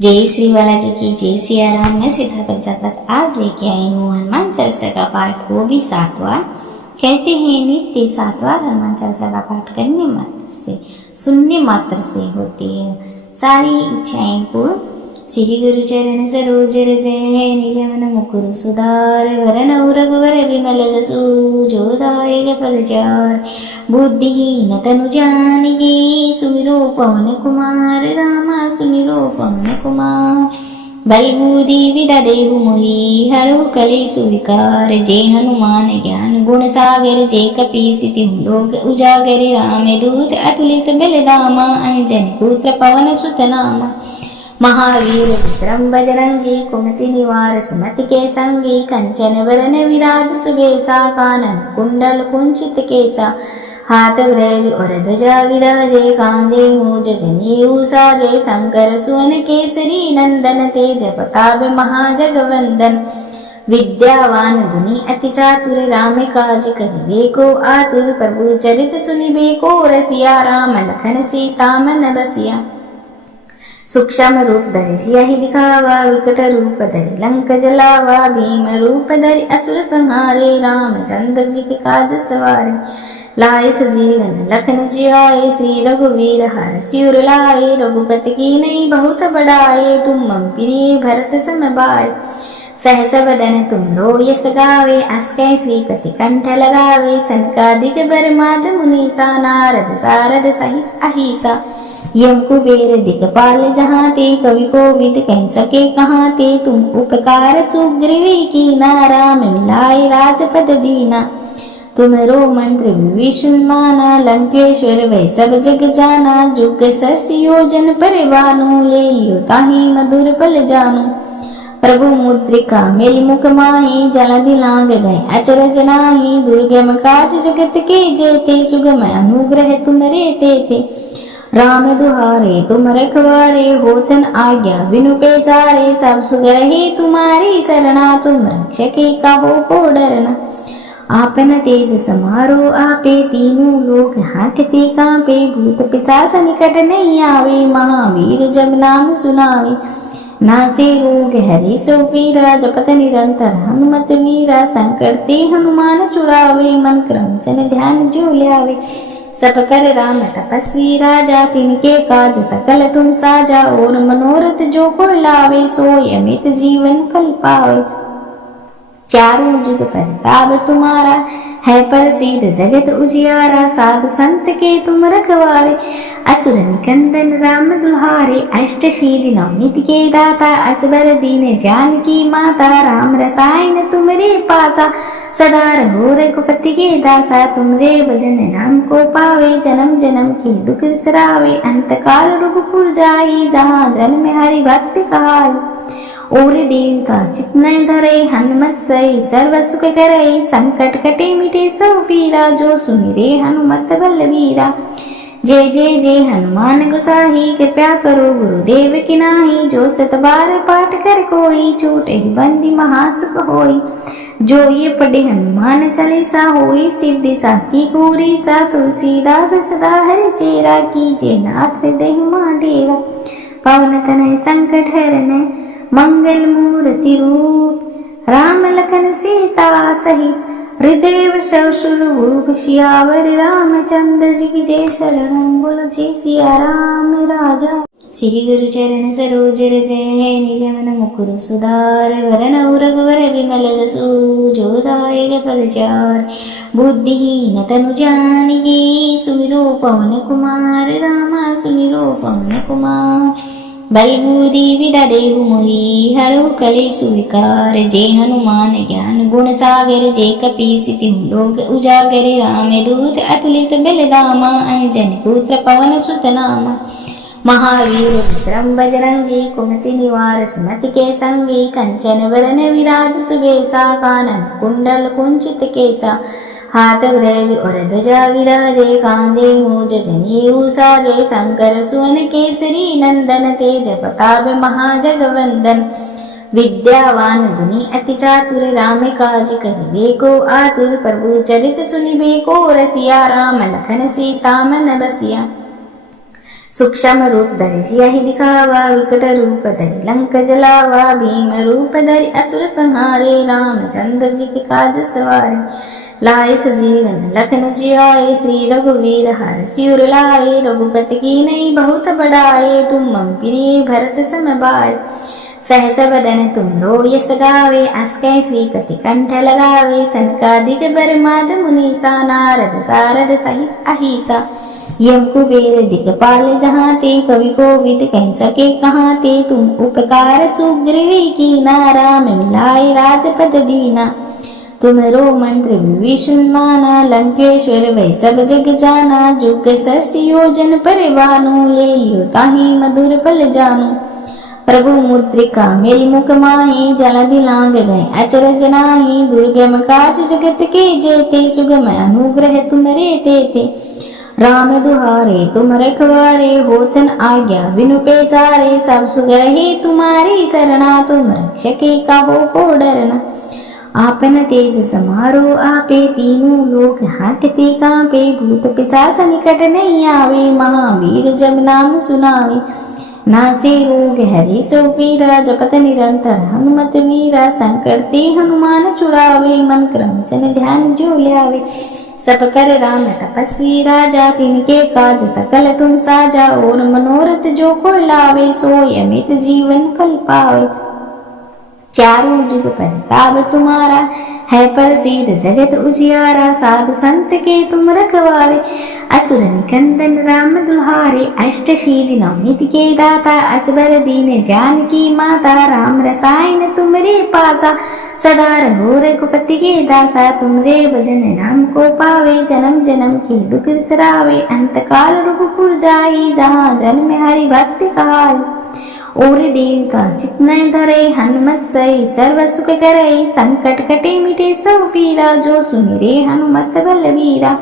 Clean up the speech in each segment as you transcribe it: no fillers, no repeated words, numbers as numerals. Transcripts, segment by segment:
जय श्री बालाजी की जय सिया राम। मैं सीधा प्रजापत आज लेके आई हूँ हनुमान चालीसा का पाठ, वो भी 7वां। कहते हैं नित्य 7 बार हनुमान चालीसा का पाठ करने मात्र से, सुनने मात्र से होती है सारी इच्छाएं पूर्ण। श्री गुरु चरण सरोज रज निज मन मुकुर सुधार, वरन रघुवर विमल जसु जो दायक फलचार। बुद्धिहीन तनु जानिके सुमिरो पवन कुमार, रामा सुमिरो पवन कुमार। बल बुद्धि विद्या देहु मोहि, हरहु कलेशु विकार। जय हनुमान ज्ञान गुण सागर, जय कपीस तिहु लोक उजागर। राम दूत अतुलित बल धामा, अंजनी पुत्र पवन सुत नामा। महावीर विक्रम बजरंगी, कुमति निवार सुमति के संगी। कंचन वरन विराज सुबेसा, कानन कुंडल कुंचित केसा। हाथ ब्रज और ध्वजा विराजे, कांधे मूज जनेऊ साजे। शंकर सुवन केसरी नंदन, तेज प्रताप महाजगवंदन। विद्यावान गुणी अति चातुर, राम काज करिबे को आतुर। प्रभु चरित सुनिबे को रसिया, राम लखन सीता मन बसिया। सूक्ष्म रूप धरि सियहि दिखावा, विकट रूप धरि लंक जलावा। भीम रूप धरि असुर संहारे, रामचंद्र जी के काज सवारे। लाए सजीवन लखन जियाए, श्री रघुवीर हर सिर लाए। रघुपति की नहीं बहुत बड़ाए, तुम मम प्रिय भरत सम भाई। सहस बदन तुम रो यस गावे, अस कै श्रीपति कंठ लगावे। सनकादिक बर माध मुनीसा, नारद सारद सहित अहिसा। यम कुबेर दिखपाल जहाते, कवि कोविद कह सके कहाते। तुम उपकार सुग्रीवी कीना, राम मिलाए राजपद दीना। तुमरो मंत्र विभीषण माना, लंकेश्वर वै सब जग जाना। जुग सहस्र योजन परिवानु, ले लियो ताहि मधुर पल जानु। प्रभु मुद्रिका मेलि मुख माहि, जलधि लांग गए अचरज नाहि। दुर्गम काज जगत के जेते, सुगम अनुग्रह तुमरे तेते। राम दुहारे तुम रखवारे, होतन आज्ञा बिनु पैसारे। सब सुगरहि तुम्हारी सरना, तुम रक्षके काहू को डरना। आपन तेज समारो आपे, तीनों लोग हांकते कांपे। भूत पिशाच निकट नहीं आवे, महावीर जब नाम सुनावे। नासे रोग हरि सो पीरा, जपत निरंतर हनुमत वीरा। संकट ते हनुमान छुड़ावे, मन क्रम चन ध्यान जो ल्यावे। सब पर राम तपस्वी राजा, तिनके काज सकल तुम साजा। और मनोरथ जो को लावे, सोय अमित जीवन फल पावे। चारों जुग परताप तुम्हारा, है प्रसिद्ध जगत उजियारा। साधु संत के तुम रखवारे, असुर निकंदन राम दुल्हारे। अष्ट सिद्धि नवनीत के दाता, असबर दीन जानकी माता। राम रसायन तुमरे पासा, सदा रहो रघुपति के दासा। तुमरे भजन नाम को पावे, जन्म जन्म के दुख बिसरावे। अंत काल रघुपुर जाई, जहाँ जन्म हरि भक्ति कहाई। और देवता चितन धरे, हनुमत सई सर्व सुख करे। संकट कटे मिटे सब पीरा, जो सुमिरे हनुमत बलवीरा। जय जय जय हनुमान गोसाई, कृपया करो गुरुदेव की नाही। जो 7 बार पाठ कर कोई, छूटे बंदी महासुख होई। जो ये पढ़े हनुमान चालीसा, होई सिद्धि साकी पूरी सा। तुलसीदास सदा हरि चेरा, कीजे नाथ हृदय मां डेरा। पवन तनय संकट हरन, मंगल मूर्ति रूप। राम लखन सीता सहित, हृदय वसव सुरभूप। सियावर रामचंद्र जी की जय। शरण बोलो जय सिया राम राजा। श्री गुरु चरण सरोज रज निज मन मुकुर सुधार, वरन रघुवर विमल जसु जो दायक फलचार। बुद्धिहीन तनु जानिके सुमिरो पवन कुमार, रामा सुमिरो पवन कुमार। बल बुद्धि विद्या देहु मोहि, हरहु कलेशु विकार। जय हनुमान ज्ञान गुण सागर, जय कपीस तिहु लोक उजागर। राम दूत अतुलित बल धामा, अंजनी पुत्र पवन सुत नामा। महावीर विक्रम बजरंगी, कुमति निवार सुमति के संगी। कंचन वरन विराज सुबेसा, कानन कुंडल कुंचित केसा। हाथ ब्रज और ध्वजा विराजे, कांधे मूज जनेऊ साजे। शंकर सुवन केसरी नंदन, तेज प्रताप महाजगवंदन। विद्यावान गुणी अति चातुर, राम काज करिबे को आतुर। प्रभु चरित सुनिबे को रसिया, राम लखन सीता मन बसिया। सूक्ष्म रूप धरि सियहि दिखावा, विकट रूप धरि लंक जलावा। भीम रूप धरि असुर संहारे, रामचंद्र जी के काज सवारे। लाए सजीवन लखन जियाए, श्री रघुवीर हर सिर लाए। रघुपति की नई बहुत बड़ाए, तुम मम प्रिय भरत सम भाई। सहस बदन तुम रो यस गावे, अस कै श्रीपति कंठ लगावे। सनकादिक बर माद मुनीसा, नारद सारद सहित अहिसा। यम कुबेर दिखपाल जहाँ ते, कवि कोविद कह सके कहाँ ते। तुम उपकार सुग्रीवी कीना, राम मिलाए राजपद दीना। तुमरो मंत्र विभीषण माना, लंकेश्वर वै सब जग जाना। जुग सहस्र योजन परिवानु, ले लियो ताहि मधुर पल जानु। प्रभु मुद्रिका मेरी मुख माही, जलधि लांग गए अचरज नाही। दुर्गम काज जगत के जेते, सुगम अनुग्रह तुमरे तेते। राम दुहारे तुम रखवारे, होतन आज्ञा बिनु पैसारे। सब सुगरहे तुम्हारी सरना, तुम रक्षके काहो को डरना। आपन तेज समारो आपे, तीनों लोक हांकते कांपे। भूत पिशाच निकट नहीं आवे, महावीर जब नाम सुनावे। नासे रोग हरि सो पीरा, जपत निरंतर हनुमत वीरा। संकट ते हनुमान छुड़ावे, मन क्रम जन ध्यान जो ल्यावे। सब कर राम तपस्वी राजा, तिनके काज सकल तुम साजा। और मनोरथ जो को लावे, सोय अमित जीवन फल पावे। चारों जुग परताप तुम्हारा, है प्रसिद्ध जगत उजियारा। साधु संत के तुम रखवारे, असुर निकंदन राम दुल्हारे। अष्टशील नवनीत के दाता, असबर दीन जानकी माता। राम रसायन तुमरे पासा, सदा रहो रघुपति के दासा। तुमरे भजन नाम को पावे, जन्म जन्म के दुख बिसरावे। अंत काल रघुपुर जाई, जहाँ जन्म हरि भक्ति कहाई। और देव का चित्त धरे, हनुमत सही सर्व सुख करे। संकट कटे मिटे सब पीरा, जो सुमिरे हनुमत बलवीरा।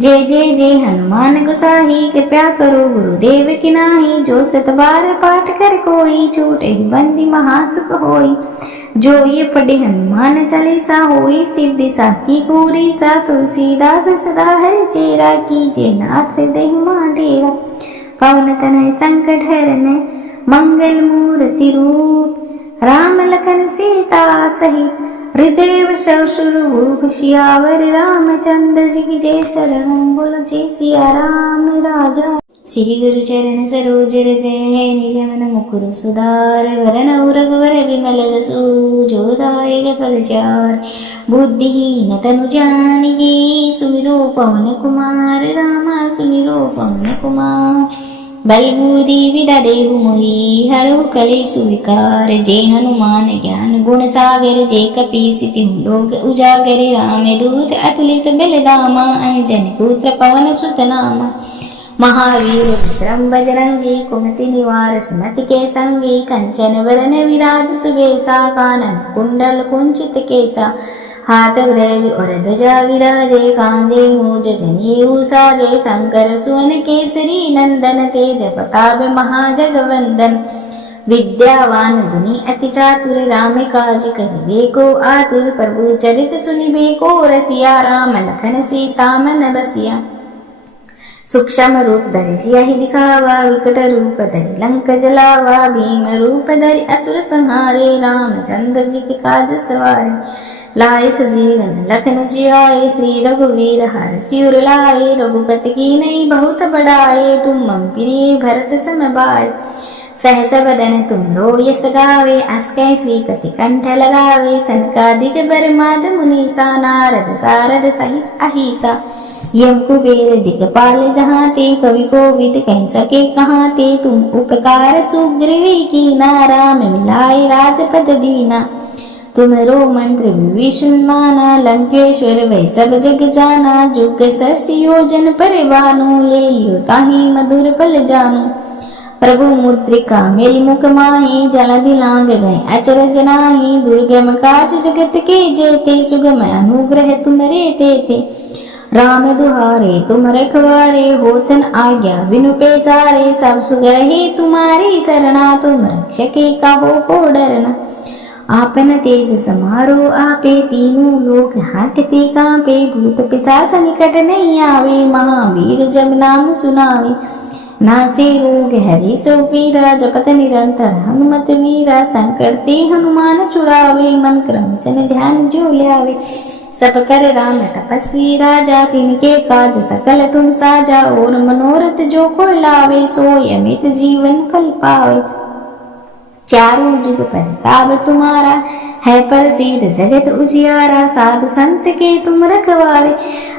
जय जय जय हनुमान गोसाई, कृपया करो गुरुदेव की नाही। जो सत बार पाठ कर कोई, छूटे बंदी महासुख होई। जो ये पढ़े हनुमान चालीसा, होई सिद्धि साकी पूरी सा। तुलसीदास सदा हरि चेरा, कीजे नाथ हृदय डेरा। पवन तनय संकट हरने, मंगल मूर्ति रूप। राम लखन सीता सहित, हृदय बसौ सुरभूप। सियावर रामचंद्र जी की जय। शरण बोलो जय सिया राम राजा। श्री गुरु चरण सरोज रज, निज मन मुकुर सुधार। वरन रघुवर विमल जसु, जो दायक फल चार। बुद्धिहीन तनु जानिके, सुमिरो पवन कुमार। रामा सुमिरो पवन कुमार। बल बुद्धि विद्या देहु मोहि, हरहु कलेश विकार। जय हनुमान ज्ञान गुण सागर, जय कपीस तिहु लोक उजागर। राम दूत अतुलित बल धामा, अंजन पुत्र पवन सुत नामा। महावीर विक्रम बजरंगी, कुमति निवार सुमति के संगी। कंचन वरन विराज सुबेसा, कानन कुंडल कुंचित केसा। हाथ ब्रज और ध्वजा विराजे, कांधे मूज जनेऊ साजे। शंकर सुवन केसरी नंदन, तेज प्रताप महाजगवंदन। विद्यावान गुणी अति चातुर, राम काज करिबे को आतुर। प्रभु चरित सुनिबे को रसिया, राम लखन सीता मन बसिया। सूक्ष्म रूप धरि सियहि दिखावा, विकट रूप धरि लंक जलावा। भीम रूप धरि असुर संहारे, रामचंद्र जी के काज सवारे। लाए सजीवन लखन जियाए, श्री रघुवीर हर सिर लाए। रघुपति की नई बहुत बड़ाए, तुम मम प्रिय भरत सम भाई। सहस बदन तुम रो यस गावे, अस कै श्रीपति कंठ लगावे। सनकादिक बर माद मुनीसा, नारद सारद सहित अहिसा। यम कुबेर दिखपाल जहाँ ते, कवि कोविद कह सके कहाँ ते। तुम उपकार सुग्रीवी कीना, राम मिलाए राजपद दीना। तुमरो मंत्र विभीषण माना, लंकेश्वर वै सब जग जाना। जुग सहस्र योजन परिवानु, ले लियो ताहि मधुर पल जानु। प्रभु मुद्रिका मेरी मुख माही, जलधि लांग गए अचरज नाही। दुर्गम काज जगत के जेते, सुगम अनुग्रह तुमरे तेते। राम दुहारे तुम रखवारे, होतन आज्ञा बिनु पैसारे। सब सुगरहे तुम्हारी सरना, तुम रक्षके काहो को डरना। आपन तेज समारो आपे, तीनों लोक हांकते कांपे। भूत पिशाच निकट नहीं आवे, महावीर जब नाम सुनावे। नासे रोग हरि सो पीरा, जपत निरंतर हनुमत वीरा। संकट ते हनुमान छुड़ावे, मन क्रम चन ध्यान जो ल्यावे। सब कर राम तपस्वी राजा, तिनके काज सकल तुम साजा। और मनोरथ जो कोई लावे, सोई अमित जीवन फल पावे। चारों जुग परताप तुम्हारा, है प्रसिद्ध जगत उजियारा। साधु संत के तुम रखवारे,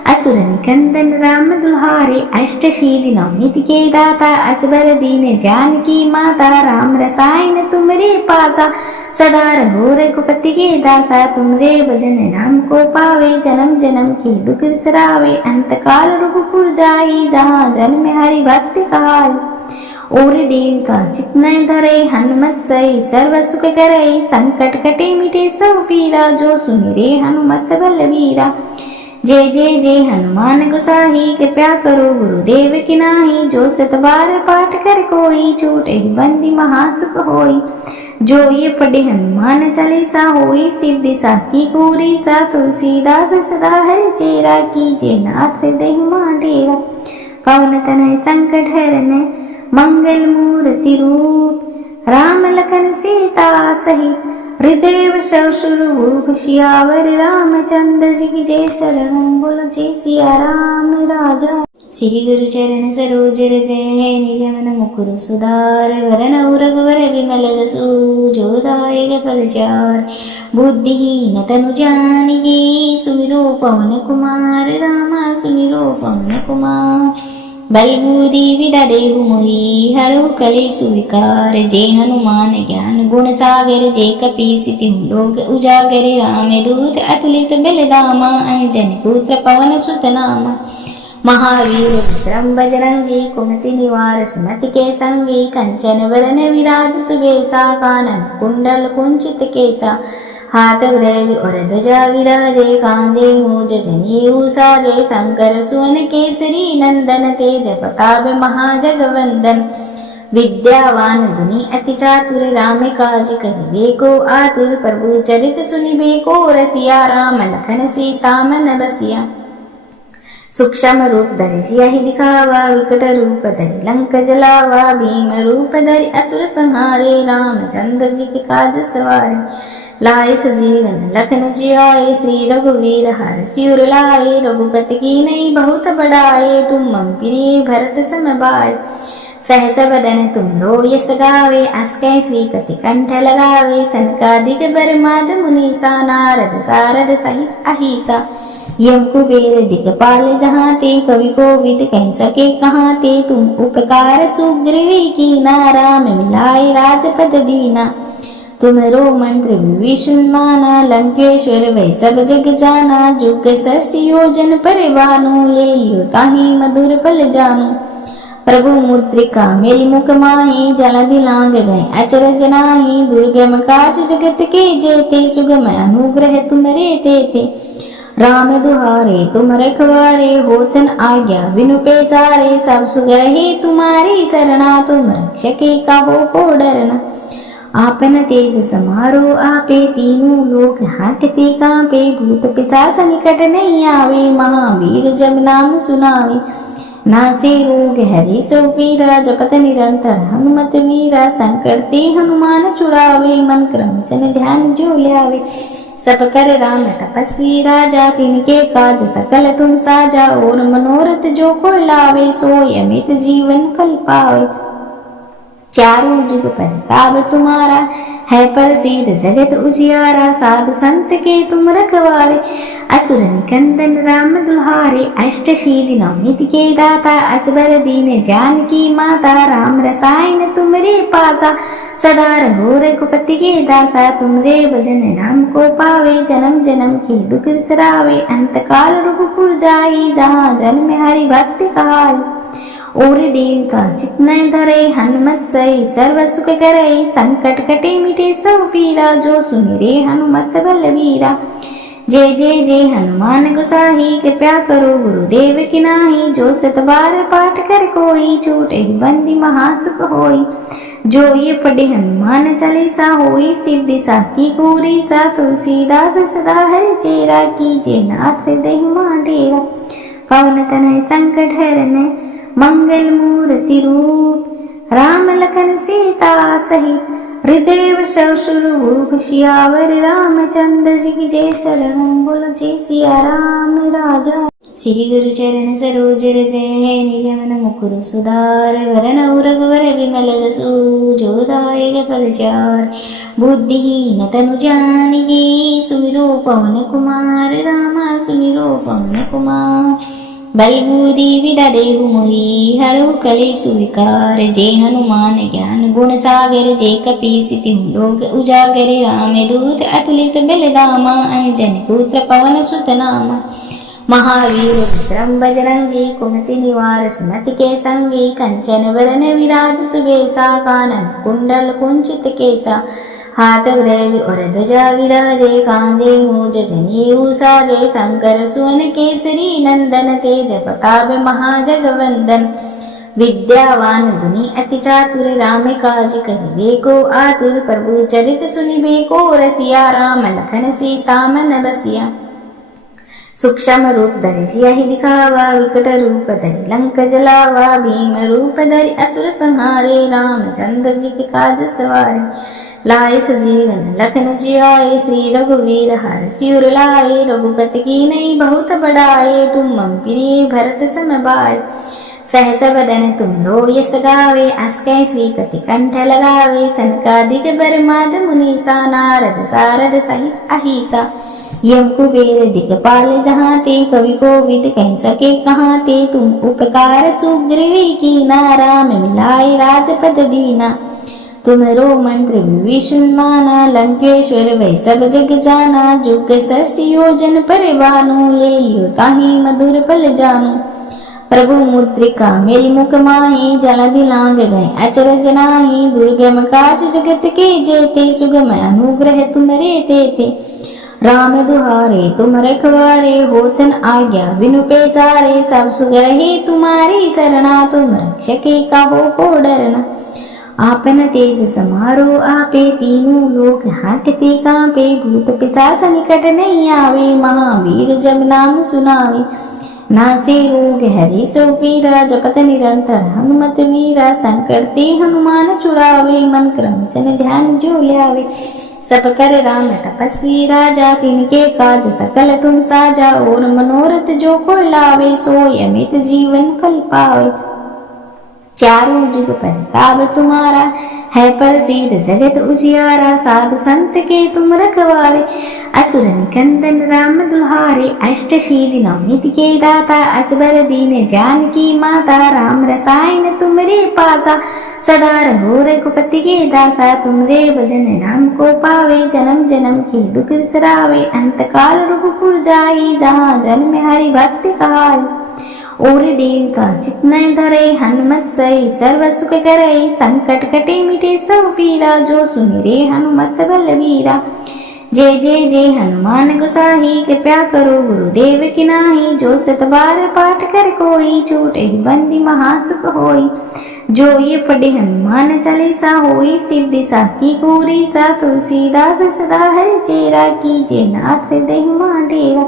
असुर निकंदन राम दुल्हारे। अष्ट सिद्धि नौ निधि के दाता, असबर दीन जानकी माता। राम रसायन तुमरे पासा, सदा रहो रघुपति के दासा। तुमरे भजन राम को पावे, जन्म जन्म के दुख बिसरावे। अंत काल रघुपुर जाई, जहाँ जन्म हरि भक्ति कहाई। और देवता चित न धरे, हनुमत सई सर्व सुख करे। संकट कटे मिटे सब पीरा, जो सुमिरे हनुमत बलवीरा। जय जय जय हनुमान गोसाई, कृपया करो गुरुदेव की नाही। जो सत बार पाठ कर कोई, छूटे बंदी महासुख होई। जो ये पढ़े हनुमान चालीसा, होई सिद्धि साकी पूरी। सा तुलसीदास सदा हरि चेरा, कीजे नाथ हृदय डेरा। पवन तनय संकट हरने, मंगल मूर्ति रूप। राम लखन सीता सहित, हृदय वसुरूप। सियावर रामचंद्र जी की जय। शरण बोलो जय सिया राम राजा। श्री गुरु चरण सरोज रज, निज मन मुकुर सुधार। वरन रघुवर विमल जसु, जो दायक फलचार। बुद्धिहीन तनु जानिके, सुमिरो पवन कुमार। रामा सुमिरो पवन कुमार। बल बुद्धि विद्या देहु मोहि, हरहु कलेश विकार। जय हनुमान ज्ञान गुण सागर, जय कपीस तिहु लोक उजागर। राम दूत अतुलित बल धामा, अंजनी पुत्र पवन सुत नामा। महावीर विक्रम बजरंगी, कुमति निवार सुमति के संगी। कंचन वरन विराज सुबेसा, कानन कुंडल कुंचित केसा। हाथ ब्रज और ध्वजा विराजे, कांधे मूज जनेऊ साजे। शंकर सुवन केसरी नंदन, तेज प्रताप महाजगवंदन। विद्यावान गुणी अति चातुर, राम काज करिबे को आतुर। प्रभु चरित सुनिबे को रसिया, राम लखन सीता मन बसिया। सूक्ष्म रूप धरि सियहि दिखावा, विकट रूप धरि लंक जलावा। भीम रूप धरि असुर संहारे, रामचंद्र जी के काज सवारे। लाए सजीवन लखन जियाए, श्री रघुवीर हर सिर लाए। रघुपति की नई बहुत बड़ाए, तुम मम प्रिय भरत सम भाई। सहस बदन तुम रो यस गावे, अस कै श्रीपति कंठ लगावे। सनकादिक बरमाद मुनीसा, नारद सारद सहित अहिसा। यम कुबेर दिक्पाल जहाँ ते, कवि कोविद कह सके कहाँ ते। तुम उपकार सुग्रीवी कीना, राम मिलाए राजपद दीना। तुमरो मंत्र विभीषण माना, लंकेश्वर वै सब जग जाना। जुग सहस्र योजन परिवानु, ले लियो ताहि मधुर पल जानु। प्रभु मुद्रिका मेलि मुख माहि, जलधि लांग गए अचरज नाहि। दुर्गम काज जगत के जेते, सुगम अनुग्रह तुमरे तेते। राम दुहारे तुम रखवारे, होतन आज्ञा बिनु पैसारे। सब सुगरहि तुम्हारी सरना, तुम रक्षके काहू को डरना। आपन तेज समारो आपे, तीनों लोक हांकते कांपे। भूत पिशाच निकट नहीं आवे, महावीर जब नाम सुनावे। नासे रोग हरि सो पीरा, जपत निरंतर हनुमत वीरा। संकट ते हनुमान छुड़ावे, मन क्रम चन ध्यान जो ल्यावे। सब कर राम तपस्वी राजा, तिनके काज सकल तुम साजा। और मनोरथ जो कोई लावे, सोई अमित जीवन फल पावे। चारों जुग परताप तुम्हारा, है प्रसिद्ध जगत उजियारा। साधु संत के तुम रखवारे, असुर निकंदन राम दुल्हारे। अष्ट सिद्धि नौ निधि के दाता, असबर दीन जानकी माता। राम रसायन तुमरे पासा, सदा रहो रघुपति के दासा। तुमरे भजन राम को पावे, जन्म जन्म के दुख बिसरावे। अंत काल रघुपुर जाई, जहाँ जन्म हरि भक्ति कहाई। और देवता चित न धरे, हनुमत सई सर्व सुख करे। संकट कटे मिटे सब पीरा, जो सुमिरे हनुमत बलवीरा। जय जय जय हनुमान गोसाई, कृपया करो गुरुदेव की नाही। जो सत बार पाठ कर कोई, छूटे बंदी महासुख होई। जो ये पढ़े हनुमान चालीसा, होई सिद्धि साकी पूरी। सा तुलसीदास सदा हरि चेरा, कीजे नाथ हृदय डेरा। पवन तनय संकट हरने, मंगल मूर्ति रूप, राम लखन सीता सहित, हृदय वसौ सुरभूप, सियावर रामचंद्र जी की जय। शरण बोलो जय सिया राम राजा। श्री गुरु चरण सरोज रज निज मन मुकुर सुधार, वरन रघुवर विमल जसु, जो दायक फलचार। बुद्धिहीन तनु जानिके, सुमिरो पवन कुमार, रामा सुमिरो पवन कुमार। बल बुद्धि विद्या देहु मोहि, हरहु कलेशु विकार। जे हनुमान ज्ञान गुण सागर, जे कपीस तिहु लोक उजागर। राम दूत अतुलित बल धामा, अंजनी पुत्र पवन सुत नामा। महावीर विक्रम बजरंगी, कुमति निवार सुमति के संगी। कंचन वरन विराज सुबेसा, कानन कुंडल कुंचित केसा। हाथ ब्रज और ध्वजा विराजे, कांधे मूज जनेऊ साजे। शंकर सुवन केसरी नंदन, तेज प्रताप महाजगवंदन। विद्यावान गुणी अति चातुर, राम काज करिबे को आतुर। प्रभु चरित सुनिबे को रसिया, राम लखन सीता मन बसिया। सूक्ष्म रूप धरि सियहि दिखावा, विकट रूप धरि लंक जलावा। भीम रूप धरि असुर संहारे, रामचंद्र जी के काज सवारे। लाए सजीवन लखन जियाए, श्री रघुवीर हरषि उर लाए। रघुपति कीन्ही बहुत बड़ाए, तुम मम प्रिय भरत सम भाई। सहस बदन तुमरो यस गावे, अस कै श्रीपति कंठ लगावे। सनकादिक ब्रह्मादि मुनीसा, नारद सारद सहित अहिसा। यम कुबेर दिक्पाल जहाते, कवि कोविद कह सके कहाँ ते। तुम उपकार सुग्रीवी कीना, राम मिलाए राजपद दीना। तुमरो मंत्र विभीषण माना, लंकेश्वर वै सब जग जाना। जुग सहस्र योजन पर भानु, ले लियो ताहि मधुर फल जानू। प्रभु मुद्रिका मेरी मुख माहि, जलधि लांग गए अचरज नाहि। दुर्गम काज जगत के जेते, सुगम अनुग्रह तुमरे तेते। राम दुहारे तुम रखवारे, होतन आज्ञा बिनु पैसारे। सब सुगरहे तुम्हारी सरना, तुम रक्षके काहू को डरना। आपन तेज समारो आपे, तीनों लोक हांकते कांपे। भूत पिशाच निकट नहीं आवे, महावीर जब नाम सुनावे। नासे रोग हरि सो पीरा, जपत निरंतर हनुमत वीरा। संकट ते हनुमान छुड़ावे, मन क्रम चन ध्यान जो ल्यावे। सब पर राम तपस्वी राजा, तिनके काज सकल तुम साजा। और मनोरथ जो को लावे, सोई अमित जीवन फल पावे। चारों जुग परताप तुम्हारा, है प्रसिद्ध जगत उजियारा। साधु संत के तुम रखवारे, असुर निकंदन राम दुहारे। अष्ट सिद्धि नवनीत के दाता, असबर दीन जानकी माता। राम रसायन तुमरे पासा, सदा रहो रघुपति के दासा। तुमरे भजन राम को पावे, जन्म जन्म के दुख बिसरावे। अंत काल रघुपुर जाई, जहाँ जन्म हरि भक्ति कहाई। और देव का चित्त धरे, हनुमत सही सर्व सुख करे। संकट कटे मिटे सब पीरा, जो सुमिरे हनुमत बलवीरा। जय जय जय हनुमान गोसाई, कृपया करो गुरुदेव की नाही। जो सत बार पाठ कर कोई, छूटे बंदी महासुख होई। जो ये पढ़े हनुमान चालीसा, होई सिद्धि साकी पूरी सा। तुलसीदास सदा हरि चेरा, कीजे नाथ हृदय डेरा।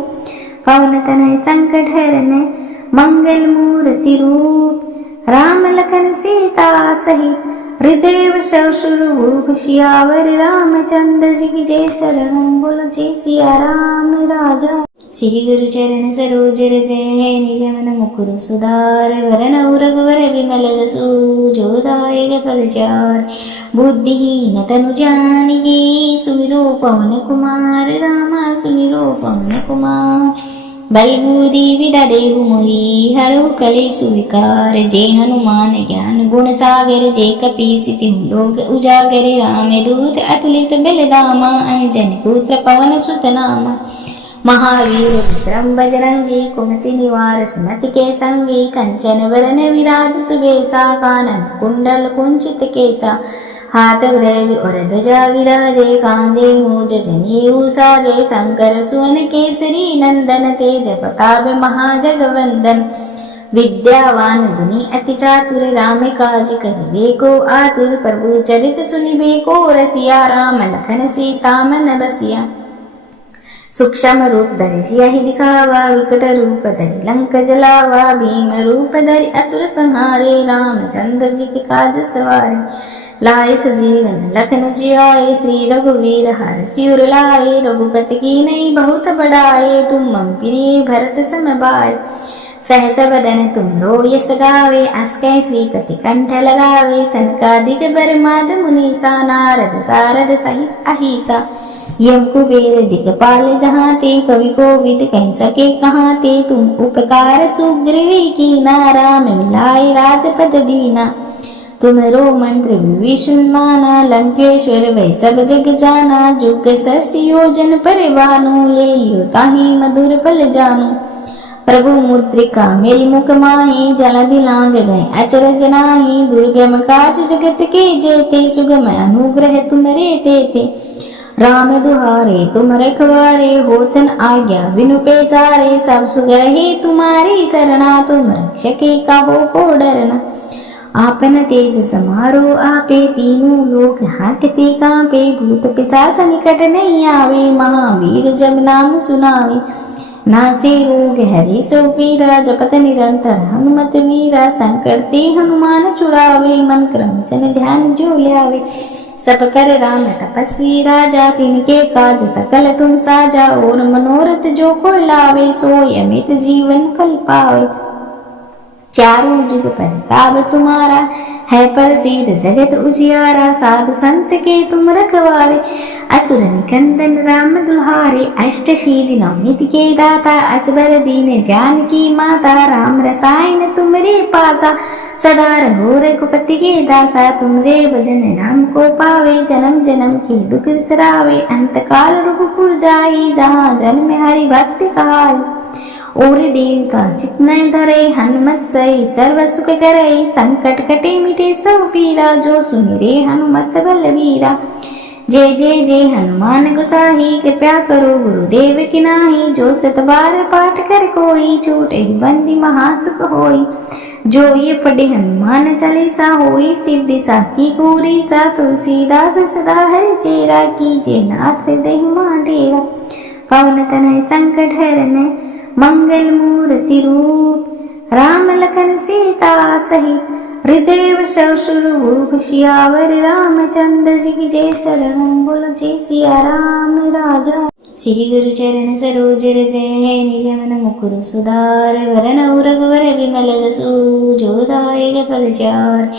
पवन तनय संकट हरन, मंगल मूर्ति रूप, राम लखन सीता सहित, हृदय वसौ सुरभूप। सियावर रामचंद्र जी की जय। शरण बोलो जय सिया राम राजा। श्री गुरु चरण सरोज रज निज मन मुकुर सुधार, वरन रघुवर विमल जसु, जो दायक फलचार। बुद्धिहीन तनु जानिके, सुमिरो पवन कुमार, रामा सुमिरो पवन कुमार। बल बुद्धि विद्या देहु मोहि, हरहु कलेशु विकार। जे हनुमान ज्ञान गुण सागर, जे कपीस तिहु लोक उजागर। राम दूत अतुलित बल धामा, अंजनी पुत्र पवन सुत नामा। महावीर विक्रम बजरंगी, कुमति निवार सुमति के संगी। कंचन वरन विराज सुबेसा, कानन कुंडल कुंचित केसा। हाथ ब्रज और ध्वजा विराजे, कांधे मूज जनेऊ साजे। शंकर सुवन केसरी नंदन, तेज प्रताप महाजगवंदन। विद्यावान गुणी अति चातुर, राम काज करिबे को आतुर। प्रभु चरित सुनिबे को रसिया, राम लखन सीता मन बसिया। सूक्ष्म रूप धरि सियाहि दिखावा, विकट रूप धरि लंक जलावा, भीम रूप धरि असुर संहारे, रामचंद्र जी के काज सवारे। लाए सजीवन लखन जियाए, श्री रघुवीर हर सिर लाए, रघुपति की नहीं बहुत बड़ाए, तुम मम प्रिय भरत सम भाई। सहस बदन तुम रो यस गावे, अस कै श्रीपति कंठ लगावे, सनकादिक बरमाद मुनीसा, नारद सारद सहित अहिसा। यम कुबेर दिखपाल जहाँ ते, कवि कोविद कह सके कहाँ ते, तुम उपकार सुग्रीवी कीना, राम मिलाए राजपद दीना। तुमरो मंत्र विभीषण माना, लंकेश्वर वै सब जग जाना, जुग सहस्र योजन परिवानु, ले लियो ताहि मधुर फल जानू। प्रभु मुद्रिका मेरी मुख माही, जलधि लांग गए अचरज नाही, दुर्गम काज जगत के जेते, सुगम अनुग्रह तुमरे तेते। राम दुहारे तुम रखवारे, होतन आज्ञा बिनु पैसारे, सब सुगरहे तुम्हारी सरना, तुम रक्षके काहो को डरना। आपन तेज समारो आपे, तीनों लोग हांकते कांपे, भूत पिशाच निकट नहीं आवे, महावीर जब नाम सुनावे। नासे रोग हरि सो पीरा, जपत निरंतर हनुमत वीरा, संकट ते हनुमान छुड़ावे, मन क्रम चन ध्यान जो ल्यावे। सब कर राम तपस्वी राजा, तिनके काज सकल तुम साजा, और मनोरथ जो को लावे, सोई अमित जीवन फल पावे। चारों जुग परताप तुम्हारा, है प्रसिद्ध जगत उजियारा, साधु संत के तुम रखवारे, असुर निकंदन राम दुल्हारे, अष्ट सिद्धि नौ निधि के दाता, असबर दीन जानकी माता, राम रसायन तुमरे पासा, सदा रहो रघुपति के दासा, तुमरे भजन नाम को पावे, जन्म जन्म के दुख बिसरावे, अंत काल रघुपुर जाई, जहाँ जन्म हरि भक्ति कहाई। और देवता जितना धरे, हनुमत सही सर्व सुख करे, संकट कटे मिटे सब पीरा, जो सुमिरे हनुमत बलवीरा। जय जय जय हनुमान गोसाई, कृपया करो गुरुदेव की नाही, जो सत बार पाठ कर कोई, छूटे बंदी महासुख होई। जो ये पढ़े हनुमान चालीसा, होई सिद्धि साकी पूरी सा, तुलसीदास सदा हरि चेरा, कीजे नाथ हृदय डेरा। पवन तनय संकट हरने, मंगल मूर्ति रूप, राम लखन सीता सहित, हृदय वसौ सुरभूप, सियावर रामचंद्र जी की जय। शरणं बोलो जय सिया राम राजा। श्री गुरु चरण सरोज रज, निज मन मुकुर सुधार, वरन रघुवर विमल जसु, जो दायक फल चार।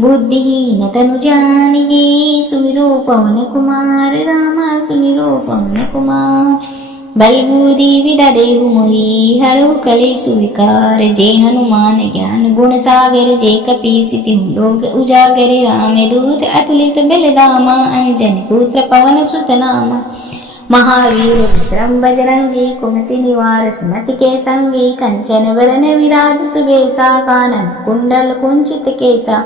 बुद्धिहीन तनु जानिके, सुमिरो पवन कुमार, रामा सुमिरो पवन कुमार। बल बुद्धि विद्या देहु मोहि, हरहु कलेशु विकार, जय हनुमान ज्ञान गुण सागर, जय कपीस तिहु लोक उजागर, राम दूत अतुलित बल धामा, अंजनी पुत्र पवन सुत नामा। महावीर विक्रम बजरंगी, कुमति निवार सुमति के संगी, कंचन वरन विराज सुबेसा, कानन कुंडल कुंचित केसा,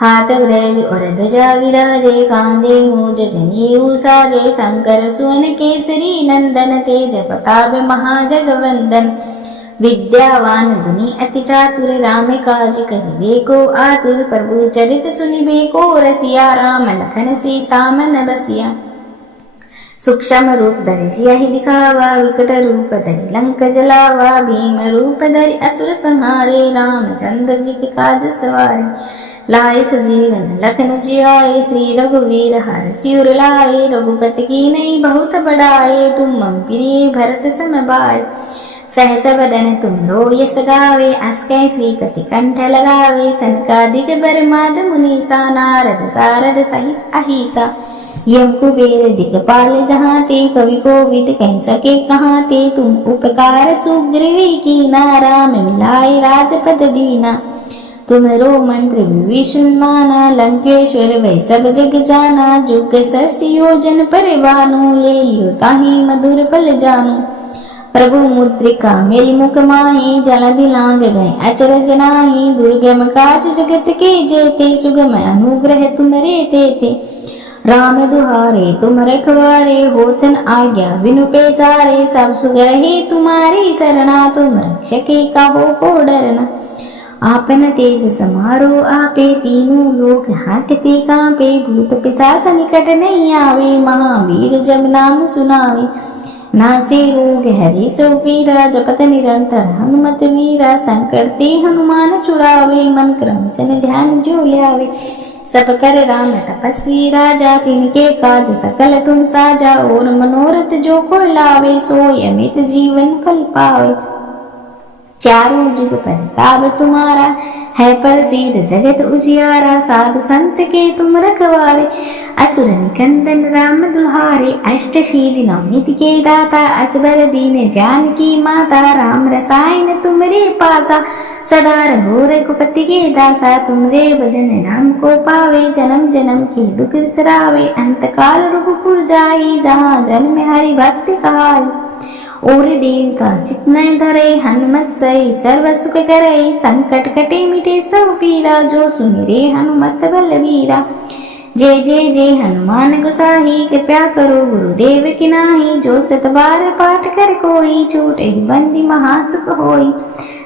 हाथ ब्रज और ध्वजा विराजे, कांधे मूज जनेऊ साजे, शंकर सुवन केसरी नंदन, तेज प्रताप महाजगवंदन। विद्यावान गुणी अति चातुर, राम काज करिबे को आतुर, प्रभु चरित सुनिबे को रसिया, राम लखन सीता मन बसिया। सूक्ष्म रूप धरि सियाहि दिखावा, विकट रूप धरि लंक जलावा, भीम रूप धरि असुर संहारे, रामचंद्र जी के काज सवारे। लाए सजीवन लखन जियाए, श्री रघुवीर हर सिर लाए, रघुपति की नहीं बहुत बड़ाए, तुम मम प्रिय भरत सम भाई। सहस बदन तुम रो यस गावे, अस कै श्रीपति कंठ लगावे, सनकादिक बरमाद मुनीसा, नारद सारद सहित अहिसा। यम कुबेर दिखपाल जहाँ ते, कवि कोविद कह सके कहाँ ते, तुम उपकार सुग्रीवी कीना, राम मिलाए राजपद दीना। तुमरो मंत्र विभीषण माना, लंकेश्वर वै सब जग जाना, जुग सहस्र योजन परिवानु, ले लियो ताहि मधुर फल जानू। प्रभु मुद्रिका मेरी मुख माही, जलधि लांग गए अचरज नाही, दुर्गम काज जगत के जेते, सुगम अनुग्रह तुमरे तेते। राम दुहारे तुम रखवारे, होतन आज्ञा बिनु पैसारे, सब सुगरहे तुम्हारी सरना, तुम रक्षके काहो को डरना। आपन तेज समारो आपे, तीनों लोग हांकते कांपे, भूत पिशाच निकट नहीं आवे, महावीर जब नाम सुनावे। नासे रोग हरि सो पीरा, जपत निरंतर हनुमत वीरा। संकट ते हनुमान छुड़ावे, मन क्रम चन ध्यान जो ल्यावे। सब कर राम तपस्वी राजा, तिनके काज सकल तुम साजा। और मनोरथ जो कोई लावे, सोई अमित जीवन फल पावे। चारों जुग परताप तुम्हारा, है प्रसिद्ध जगत उजियारा। साधु संत के तुम रखवारे, असुर निकंदन राम दुल्हारे। अष्ट शील नवनीत के दाता, असबर दीन जानकी माता। राम रसायन तुमरे पासा, सदा रहो रघुपति के दासा। तुमरे भजन नाम को पावे, जन्म जन्म के दुख बिसरावे। अंत काल रघुपुर जाई, जहाँ जन्म हरि भक्ति कहाई। और देवता चित न धरे, हनुमत सई सर्व सुख करे। संकट कटे मिटे सब पीरा, जो सुमिरे हनुमत बलवीरा। जय जय जय हनुमान गोसाई, कृपया करो गुरुदेव की नाही। जो सत बार पाठ कर कोई, छूटे बंदी महासुख होई।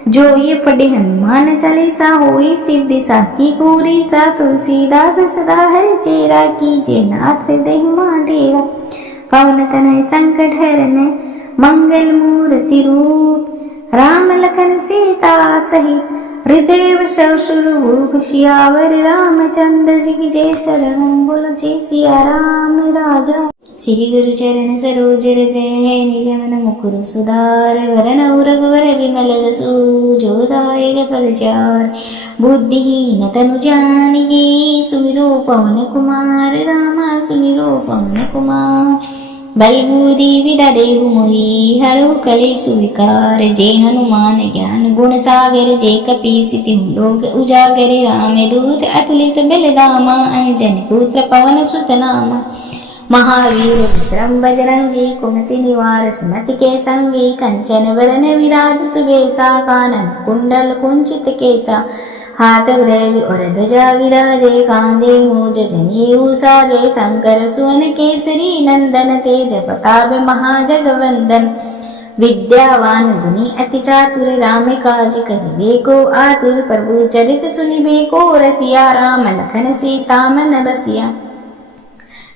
जो ये पढ़े हनुमान चालीसा, होई सिद्धि साकी पूरी सा। तुलसीदास सदा हरि चेरा, कीजे नाथ हृदय मां डेरा। पवन तनय संकट हरन, मंगल मूर्ति रूप। राम लखन सीता सहित, हृदय बसौ सुरभूप। सियावर रामचंद्र जी की जय। शरण बोलो जय सिया राम राजा। श्री गुरु चरण सरोज रज, निज मन मुकुर सुधार। वरन रघुवर विमल जसु, जो दायक फल चार। बुद्धिहीन तनु जानिके, सुमिरो पवन कुमार। रामा सुमिरो पवन कुमार। बल बुद्धि विद्या देहु मोहि, हरहु कलेश विकार। जय हनुमान ज्ञान गुण सागर, जय कपीस तिहु लोक उजागर। राम दूत अतुलित बल धामा, अंजनी पुत्र पवन सुत नामा। महावीर विक्रम बजरंगी, कुमति निवार सुमति के संगी। कंचन वरन विराज सुबेसा, कानन कुंडल कुंचित केसा। हाथ ब्रज और ध्वजा विराजे, कांधे मूज जनेऊ साजे। शंकर सुवन केसरी नंदन, तेज प्रताप महाजगवंदन। विद्यावान गुणी अति चातुर, राम काज करिबे को आतुर। प्रभु चरित सुनिबे को रसिया, राम लखन सीता मन बसिया।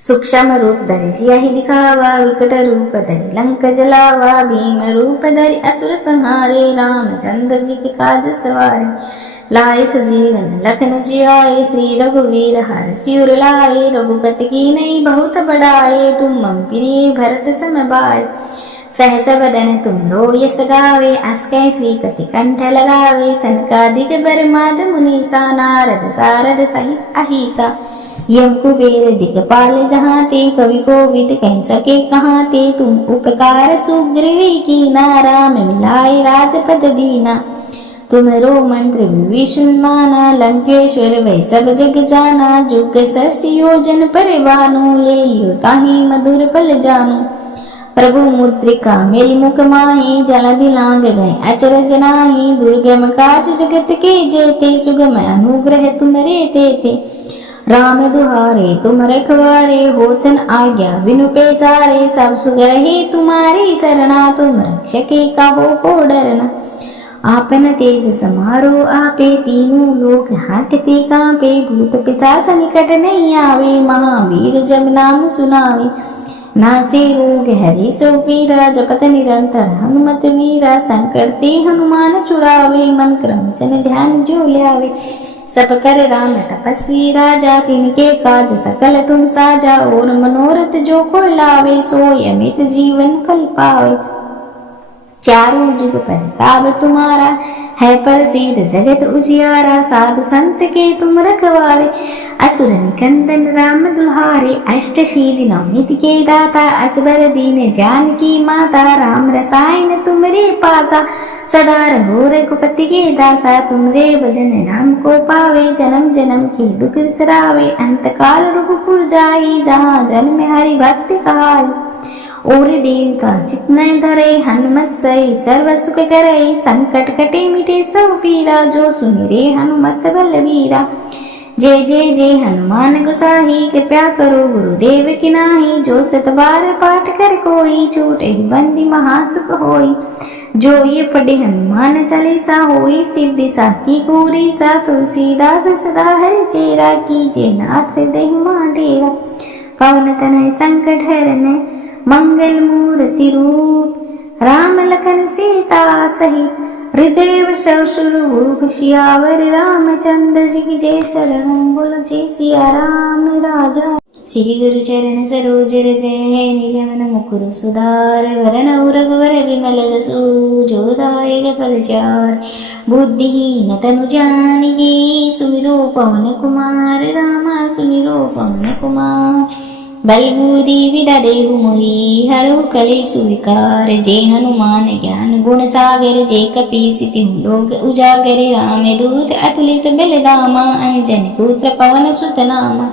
सूक्ष्म रूप धरि सियहि दिखावा, विकट रूप धरि लंक जलावा। भीम रूप धरि असुर संहारे, रामचंद्र जी के काज सवारे। लाए सजीवन लखन जियाए, श्री रघुवीर हर सिर लाए। रघुपति की नहीं बहुत बड़ाए, तुम मम प्रिय भरत सम भाई। सहस बदन तुम लो यस गावे, अस कै श्रीपति कंठ लगावे। सनकादिक बरमाद मुनीसा, नारद सारद सहित अहिसा। यम कुबेर दिखपाल जहाँ ते, कवि कोविद कह सके कहाँ ते। तुम उपकार सुग्रीव कीना, राम मिलाए राजपद दीना। तुमरो मंत्र विभीषण माना, लंकेश्वर वै सब जग जाना। जुग सहस्र योजन परिवानु, ले लियो ताहि मधुर पल जानु। प्रभु मुद्रिका मेलि मुख माहि, जलधि लांग गए अचरज नाहि। दुर्गम काज जगत के जेते, सुगम अनुग्रह तुमरे तेते। राम दुहारे तुम रखवारे, होतन आज्ञा बिनु पैसारे। सब सुगरहि तुम्हारी सरना, तुम रक्षके काहू को डरना। आपन तेज समारो आपे, तीनों लोक हांकते कांपे। भूत पिशाच निकट नहीं आवे, महावीर जब नाम सुनावे। नासे रोग हरि सो पीरा, जपत निरंतर हनुमत वीरा। संकट ते हनुमान छुड़ावे, मन क्रम चन ध्यान जो ल्यावे। सब कर राम तपस्वी राजा, तिनके काज सकल तुम साजा। और मनोरथ जो कोई लावे, सोई अमित जीवन फल पावे। चारों जुग परताप तुम्हारा, है प्रसिद्ध जगत उजियारा। साधु संत के तुम रखवारे, असुर निकंदन राम दुल्हारे। अष्ट शील नवनीत के दाता, असबर दीन जानकी माता। राम रसायन तुमरे पासा, सदा रहो रघुपति के दासा। तुमरे भजन नाम को पावे, जन्म जन्म के दुख बिसरावे। अंत काल रघुपुर जाई, जहाँ जन्म हरि भक्ति कहाई। और देवता चित न धरे, हनुमत सई सर्व सुख करे। संकट कटे मिटे सब पीरा, जो सुमिरे हनुमत बलवीरा। जय जय जय हनुमान गोसाई, कृपया करो गुरुदेव की नाही। जो सत बार पाठ कर कोई, छूटे बंदी महासुख होई। जो ये पढ़े हनुमान चालीसा, होई सिद्धि साकी पूरी सा। तुलसीदास सदा हरि चेरा, कीजे नाथ हृदय मां डेरा। पवन तनय संकट हरन, मंगल मूर्ति रूप राम लखन सीता सहित हृदय वसौ सुरभूप सियावर रामचंद्र जी की जय। शरण बोलो जय सिया राम राजा। श्री गुरु चरण सरोज रज निज मन मुकुर सुधार वरन रघुवर विमल जसु जो दायक फलचार। बुद्धिहीन तनु जानिके सुमिरो पवन कुमार रामा सुमिरो पवन कुमार। बल बुद्धि विद्या देहु मोहि हरहु कलेषु विकार। जय हनुमान ज्ञान गुण सागर जय कपीस तिहु लोक उजागर। राम दूत अतुलित बल धामा अंजनी पुत्र पवन सुत नामा।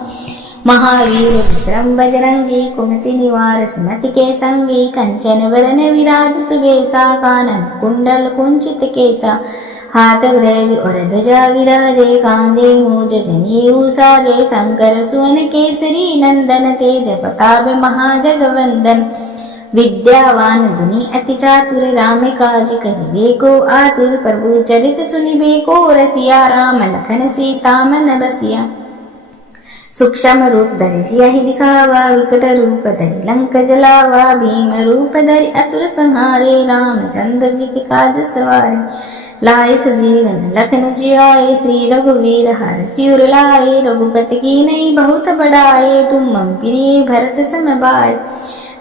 महावीर विक्रम बजरंगी कुमति निवार सुमति के संगी। कंचन वरन विराज सुबेसा कानन कुंडल कुंचित केसा। हाथ ब्रज और ध्वजा विराजे कांधे मूज जनेऊ साजे। शंकर सुवन केसरी नंदन तेज प्रताप महाजगवंदन। विद्यावान गुणी अति चातुर राम काज करिबे को आतुर। प्रभु चरित सुनिबे को रसिया राम लखन सीता मन बसिया। सूक्ष्म रूप धरि सियहि दिखावा विकट रूप धरि लंक जलावा। भीम रूप धरि असुर संहारे रामचंद्र जी के काज सवारे। लाए सजीवन लखन जियाए श्री रघुवीर हर सिर लाए। रघुपति की नहीं बहुत बड़ाए तुम मम प्रिय भरत सम भाई।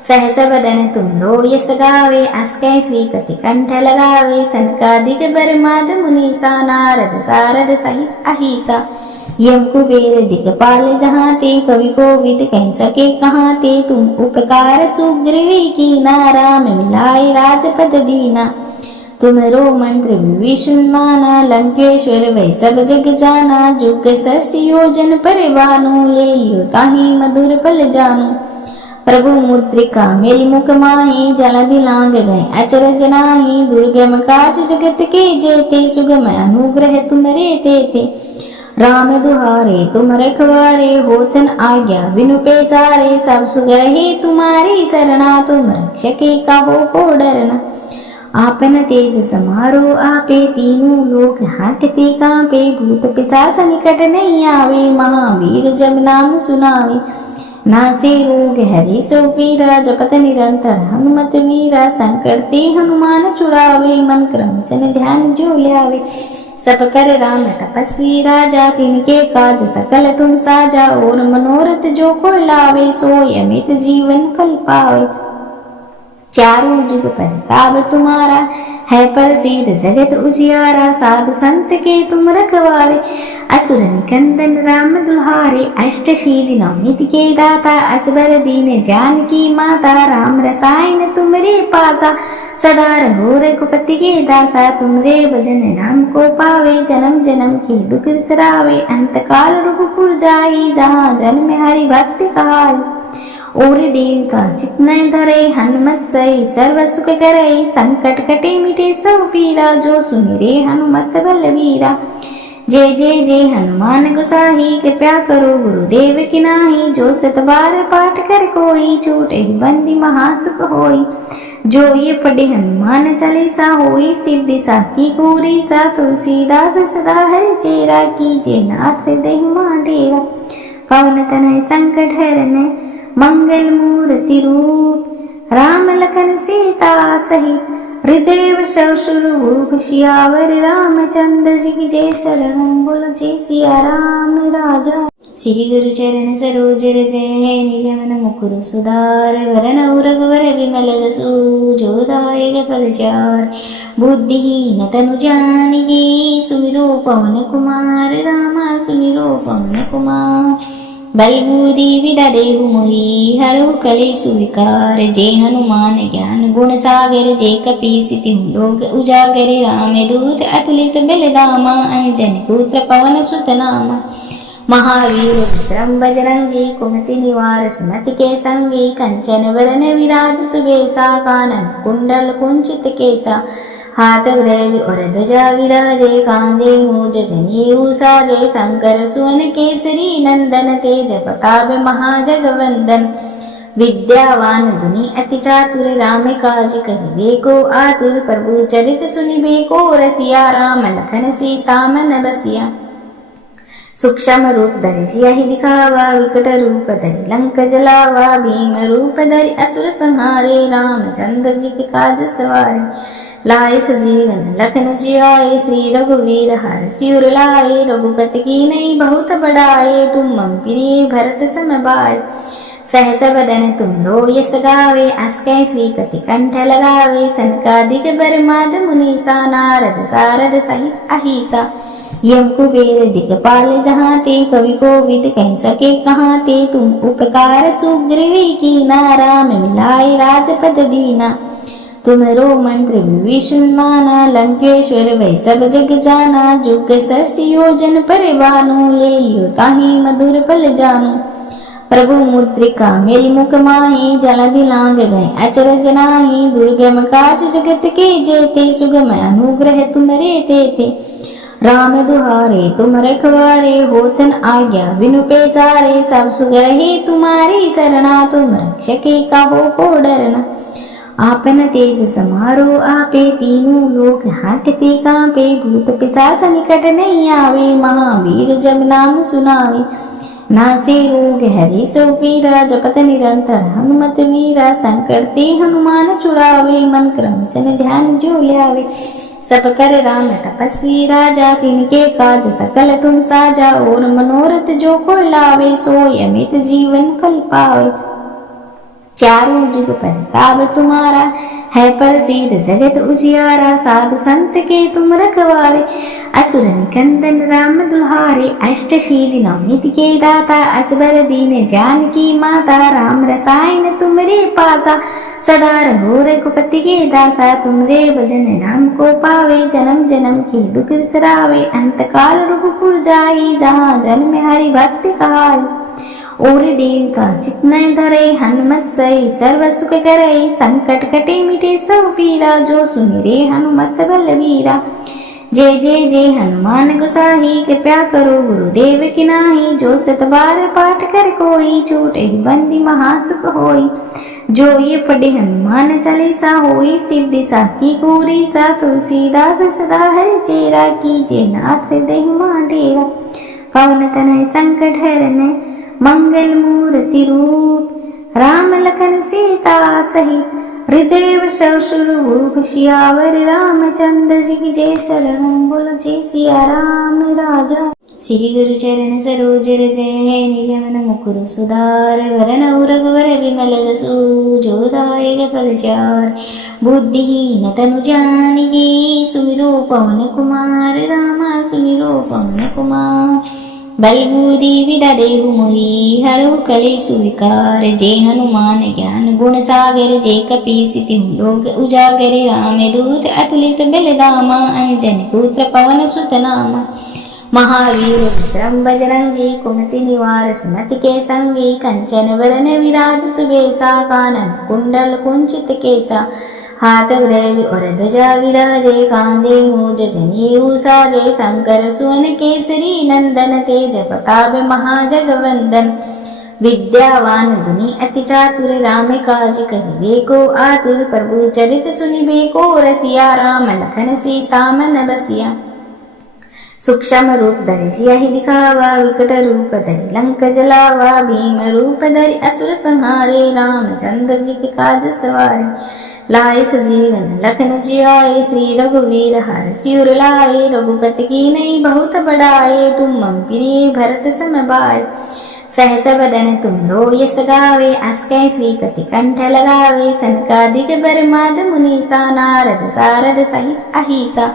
सहस बदन तुम रो यस गावे अस कै श्रीपति कंठ लगावे। सनकादिक बरमाद मुनीसा नारद सारद सहित अहिसा। यम कुबेर दिक्पाल जहाँ ते कवि कोविद कह सके कहाँ ते। तुम उपकार सुग्रीवी की राम मिलाए राजपद दीना। तुमरो मंत्र विभीषण माना लंकेश्वर वै सब जग जाना। जुग सहस्र योजन परिवानु ले लियो ताहि मधुर पल जानु। प्रभु मुद्रिका मेली मुख माहि जलधि लांग गए अचरज नाहि। दुर्गम काज जगत के जेते सुगम अनुग्रह तुमरे तेते। राम दुहारे तुम रखवारे होतन आज्ञा बिनु पैसारे। सब सुगहे तुम्हारी सरना तुम रक्षके कहो को डरना। आपन तेज समारो आपे तीनों लोक हांकते कांपे। भूत पिशाच निकट नहीं आवे महावीर जब नाम सुनावे। नासे रोग हरि सो पीरा जपत निरंतर हनुमत वीरा। संकट ते हनुमान छुड़ावे मन क्रम जन ध्यान जो ल्यावे। सब पर राम तपस्वी राजा तिनके काज सकल तुम साजा। और मनोरथ जो को लावे सोय अमित जीवन फल पावे। चारों जुग परताप तुम्हारा है प्रसिद्ध जगत उजियारा। साधु संत के तुम रखवारे असुर निकंदन राम दुल्हारे। अष्ट शील नवनीत के दाता असबर दीन जानकी माता। राम रसायन तुमरे पासा सदा रहो रघुपति के दासा। तुमरे भजन नाम को पावे जन्म जन्म के दुख बिसरावे। अंत काल रघुपुर जाई जहाँ जन्म हरि भक्ति कहाई। और देव का चित्त धरे हनुमत सही सर्व सुख करे। संकट कटे मिटे सब पीरा जो सुमिरे हनुमत बलवीरा। जय जय जय हनुमान गोसाई कृपया करो गुरुदेव की नाही। जो सत बार पाठ कर कोई छूटे बंदी महासुख होई। जो ये पढ़े हनुमान चालीसा होई सिद्धि साकी पूरी सा। तुलसीदास सदा हरि चेरा कीजे नाथ हृदय मां डेरा। पवन तनय संकट हरने मंगल मूर्ति रूप राम लखन सीता सहित हृदय वसौ सुरभूप सियावर रामचंद्र जी की जय। शरण बोलो जय सिया राम राजा। श्री गुरु चरण सरोज रज निज मन मुकुर सुधार वरन रघुवर विमल जसु जो दायक फलचार। बुद्धिहीन तनु जानिके सुमिरो पवन कुमार रामा सुमिरो पवन कुमार। बल बुद्धि विद्या देहु मोहि हरहु कलेषु विकार। जय हनुमान ज्ञान गुण सागर जय कपीस तिहु लोक उजागर। राम दूत अतुलित बल धामा अंजनी पुत्र पवन सुत नामा। महावीर विक्रम बजरंगी कुमति निवार सुमति के संगी। कंचन वरन विराज सुबेसा कानन कुंडल कुंचित केसा। हाथ ब्रज और ध्वजा विराजे कांधे मूज जनेऊ साजे। शंकर सुवन केसरी नंदन तेज प्रताप महाजगवंदन। विद्यावान गुणी अति चातुर राम काज करिबे को आतुर। प्रभु चरित सुनिबे को रसिया राम लखन सीता मन बसिया। सूक्ष्म रूप धरि सियहि दिखावा, विकट रूप धरि लंक जलावा। भीम रूप धरि असुर संहारे, रामचंद्र जी के काज सवारे। लाए सजीवन लखन जियाए, श्री रघुवीर हरषि उर लाए। रघुपति की नई बहुत बड़ाए, तुम मम प्रिय भरत सम भाई। सहस बदन तुम रो यस गावे, अस कै श्रीपति कंठ लगावे। सनकादिक बर माद मुनीसा, नारद सारद सहित अहिसा। यम कुबेर दिखपाल जहाँ ते, कवि कोविद कह सके कहाँ ते। तुम उपकार सुग्रीवी कीना, राम मिलाए राजपद दीना। तुमरो मंत्र विभीषण माना, लंकेश्वर वै सब जग जाना। जुग सहस्र योजन परिवानु, ले लियो ताहि मधुर पल जानु। प्रभु मुद्रिका मेरी मुख माही, जलधि लांग गए अचरज नाही। दुर्गम काज जगत के जेते, सुगम अनुग्रह तुमरे तेते। राम दुहारे तुम रखवारे, होतन आज्ञा बिनु पैसारे। सब सुगरहे तुम्हारी सरना, तुम रक्षके काहो को डरना। आपन तेज समारो आपे, तीनों लोक हांकते कांपे। भूत पिशाच निकट नहीं आवे, महावीर जब नाम सुनावे। नासे रोग हरि सो पीरा, जपत निरंतर हनुमत वीरा। संकट ते हनुमान छुड़ावे, मन क्रम चन ध्यान जो ल्यावे। सब कर राम तपस्वी राजा, तिनके काज सकल तुम साजा। और मनोरथ जो को लावे, सोई अमित जीवन फल पावे। चारों जुग परताप तुम्हारा, है प्रसिद्ध जगत उजियारा। साधु संत के तुम रखवारे, असुर निकंदन राम दुल्हारे। अष्ट शील नवनीत के दाता, असबर दीन जानकी माता। राम रसायन तुमरे पासा, सदा रहो रघुपति के दासा। तुमरे भजन राम को पावे, जन्म जन्म के दुख बिसरावे। अंत काल रघुपुर जाई, जहाँ जन्म हरि भक्ति कहाई। और देवता चित्त धरे, हनुमत सही सर्व सुख करे। संकट कटे मिटे सब पीरा, जो सुमिरे हनुमत बलवीरा। जय जय जय हनुमान गोसाई, कृपया करो गुरुदेव की नाही। जो सत बार पाठ कर कोई, छूटे बंदी महासुख होई। जो ये पढ़े हनुमान चालीसा, होई सिद्धि साखी पूरी सा। तुलसीदास सदा हरि चेरा, कीजे नाथ हृदय मां डेरा। पवन तनय संकट हरन, मंगल मूर्ति रूप। राम लखन सीता सहित, हृदय वसौ सुरभूप। सियावर रामचंद्र जी की जय। शरण बोलो जय सिया राम राजा। श्री गुरु चरण सरोज रज, निज मन मुकुर सुधार। वरन रघुवर विमल जसु, जो दायक फलचार। बुद्धिहीन तनु जानिके, सुमिरो पवन कुमार। रामा सुमिरो पवन कुमार। बल बुद्धि विद्या देहु मोहि, हरहु कलेश विकार। जय हनुमान ज्ञान गुण सागर, जय कपीस तिहु लोक उजागर। राम दूत अतुलित बल धामा, अंजन पुत्र पवन सुत नामा। महावीर विक्रम बजरंगी, कुमति निवार सुमति के संगी। कंचन वरन विराज सुबेसा, कानन कुंडल कुंचित केसा। हाथ ब्रज और ध्वजा विराजे, कांधे मूज जनेऊ साजे। शंकर सुवन केसरी नंदन, तेज प्रताप महाजगवंदन। विद्यावान गुणी अति चातुर, राम काज करिबे को आतुर। प्रभु चरित सुनिबे को रसिया, राम लखन सीता मन बसिया। सूक्ष्म रूप धरि सियहि दिखावा, विकट रूप धरि लंक जलावा। भीम रूप धरि असुर संहारे, रामचंद्र जी के काज सवारे। लाए सजीवन लखन जियाए, श्री रघुवीर हरषि उर लाए। रघुपति की नई बहुत बड़ाए, तुम मम प्रिय भरत सम भाई। सहस बदन तुम रो यस गावे, अस कै श्रीपति कंठ लगावे। सनकादिक बर माद मुनीसा, नारद सारद सहित अहिसा।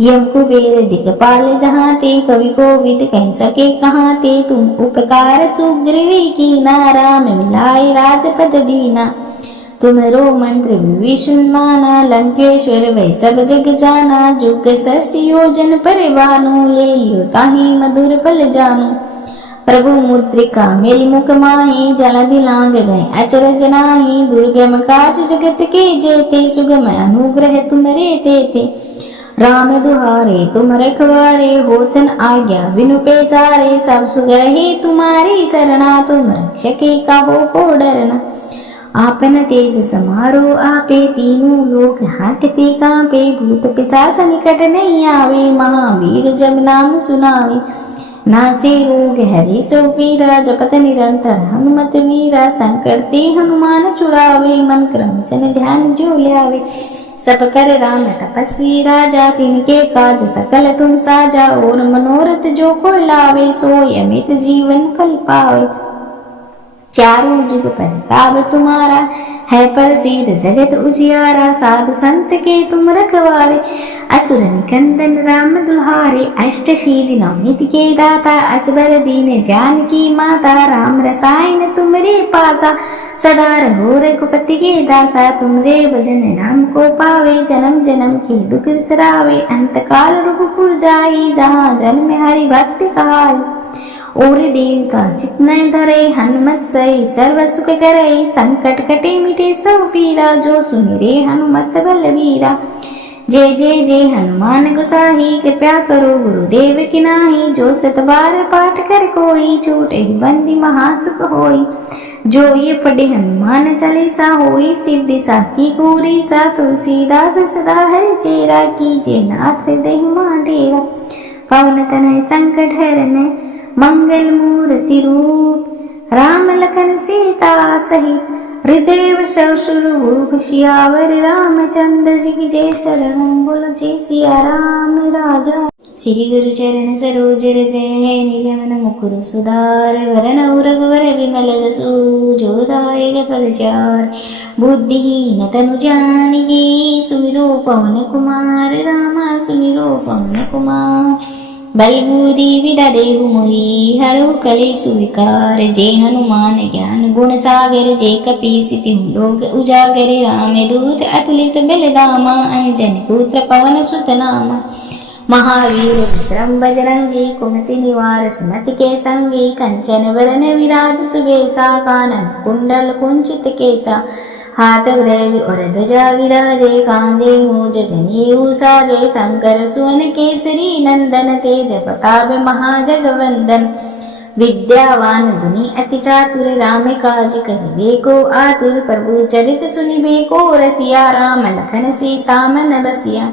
यम कुबेर दिखपाल जहाँ ते, कवि कोविद कह सके कहाँ ते। तुम उपकार सुग्रीवी कीना, राम मिलाए राजपद दीना। तुमरो मंत्र विभीषण माना, लंकेश्वर वै सब जग जाना। जुग सहस्र योजन परिवानु, ले लियो ताहि मधुर पल जानु। प्रभु मुद्रिका मेरी मुख माही, जलधि लांग गए अचरज नाही। दुर्गम काज जगत के जेते, सुगम अनुग्रह तुमरे तेते। राम दुहारे तुम रखवारे, होतन आज्ञा बिनु पैसारे। सब सुगरहे तुम्हारी सरना, तुम रक्षके काहो को डरना। आपन तेज समारो आपे, तीनों लोक हांकते कांपे। भूत पिशाच निकट नहीं आवे, महावीर जब नाम सुनावे। नासे रोग हरि सो पीरा, जपत निरंतर हनुमत वीरा। संकट ते हनुमान छुड़ावे, मन क्रम जन ध्यान जो ल्यावे। सब कर राम तपस्वी राजा, तिनके काज सकल तुम साजा। और मनोरथ जो को लावे, सोई अमित जीवन फल पावे। चारों जुग परताप तुम्हारा, है प्रसिद्ध जगत उजियारा। साधु संत के तुम रखवारे, असुर निकंदन राम दुल्हारे। अष्ट सिद्धि नौ निधि के दाता, असबर दीन जानकी माता। राम रसायन तुमरे पासा, सदा रहो रघुपति के दासा। तुमरे भजन राम को पावे, जन्म जन्म के दुख बिसरावे। अंत काल रघुपुर जाई, जहाँ जन्म हरि भक्ति कहाई। और देवता चित्त धरे, हनुमत सई सर्व सुख करे। संकट कटे मिटे सब पीरा, जो सुमिरे हनुमत बलवीरा। जय जय जय हनुमान गोसाई, कृपया करो गुरुदेव की नाही। जो सत बार पाठ कर कोई, छूटे बंदी महासुख होई। जो ये पढ़े हनुमान चालीसा, होई सिद्धि साकी पूरी सा। तुलसीदास सदा हरि चेरा, कीजे नाथ हृदय डेरा। पवन तनय संकट हरने, मंगल मूर्ति रूप। राम लखन सीता सहित, हृदय बसौ सुरभूप। सियावर रामचंद्र जी की जय। शरण बोलो जय सिया राम राजा। श्री गुरु चरण सरोज रज, निज मन मुकुर सुधार। वरन रघुवर विमल जसु, जो दायक फल चार। बुद्धिहीन तनु जानिके, सुमिरो पवन कुमार। रामा सुमिरो पवन कुमार। बल बुद्धि विद्या देहु मोहि, हरहु कलेशु विकार। जय हनुमान ज्ञान गुण सागर, जय कपीस तिहु लोक उजागर। राम दूत अतुलित बल धामा, अंजनी पुत्र पवन सुत नामा। महावीर विक्रम बजरंगी, कुमति निवार सुमति के संगी। कंचन वरन विराज सुबेसा, कानन कुंडल कुंचित केसा। हाथ ब्रज और ध्वजा विराजे, कांधे मूज जनेऊ साजे। शंकर सुवन केसरी नंदन, तेज प्रताप महाजगवंदन। विद्यावान गुणी अति चातुर, राम काज करिबे को आतुर। प्रभु चरित सुनिबे को रसिया, राम लखन सीता मन बसिया।